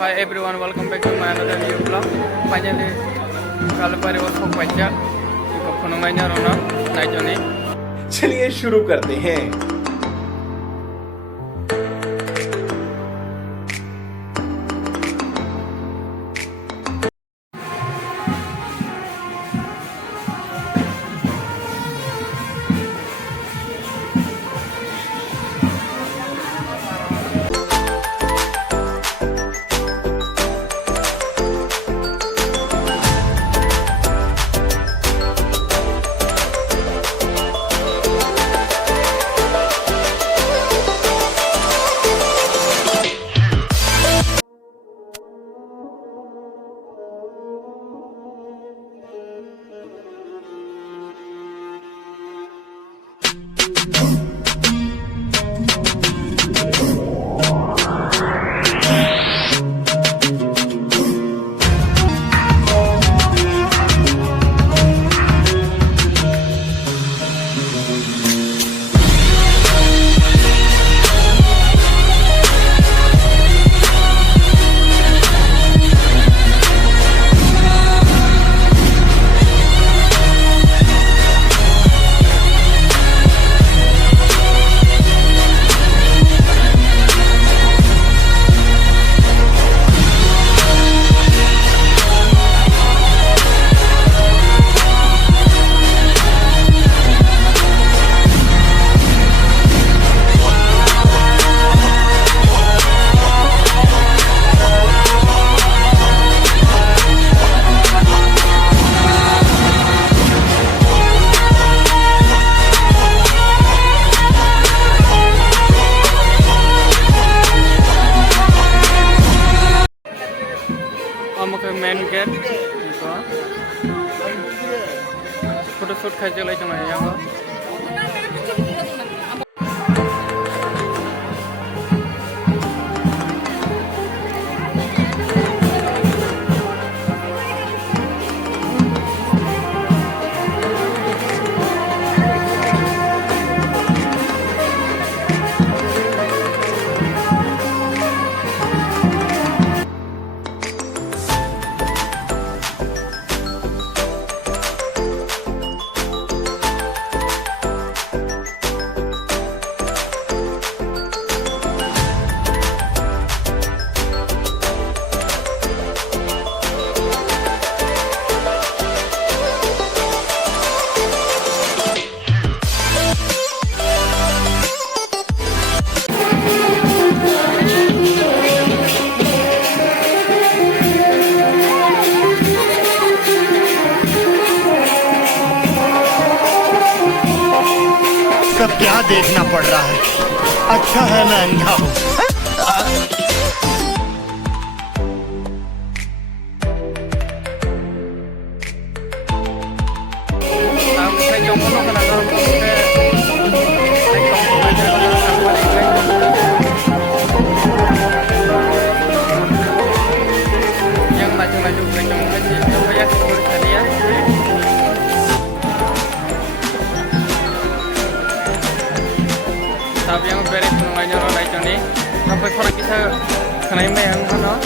Hi everyone, welcome back to my another new vlog. Finally, कल पर वो थोक बच्चा इको फनुमाइना रोना नाइजोनी. चलिए शुरू करते हैं. Main gate itu photoshoot खाई चलाई चुना है यहाँ सब क्या देखना पड़ रहा है. अच्छा है मैं अंधा हूँ. yang maju-maju kencang aja supaya seluruh kalian. Tapi yang beres semuanya orang lain ni, sampai korang bisa kena yang mana?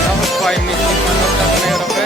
Kamu kau ini mana tak kena Eropa?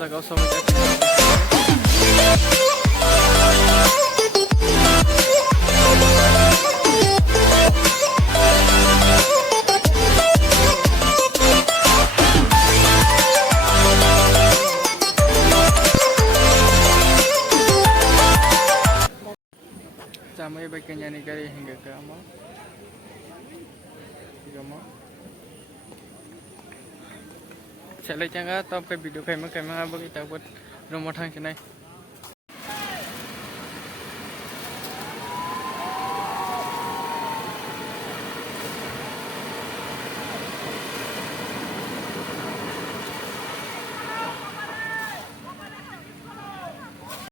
जागाव सबाय Sama iba kanya ni kari hingga ke ama. Gama. Chalai changa top ke video kai ma bagi ta buat rumah thang chinai.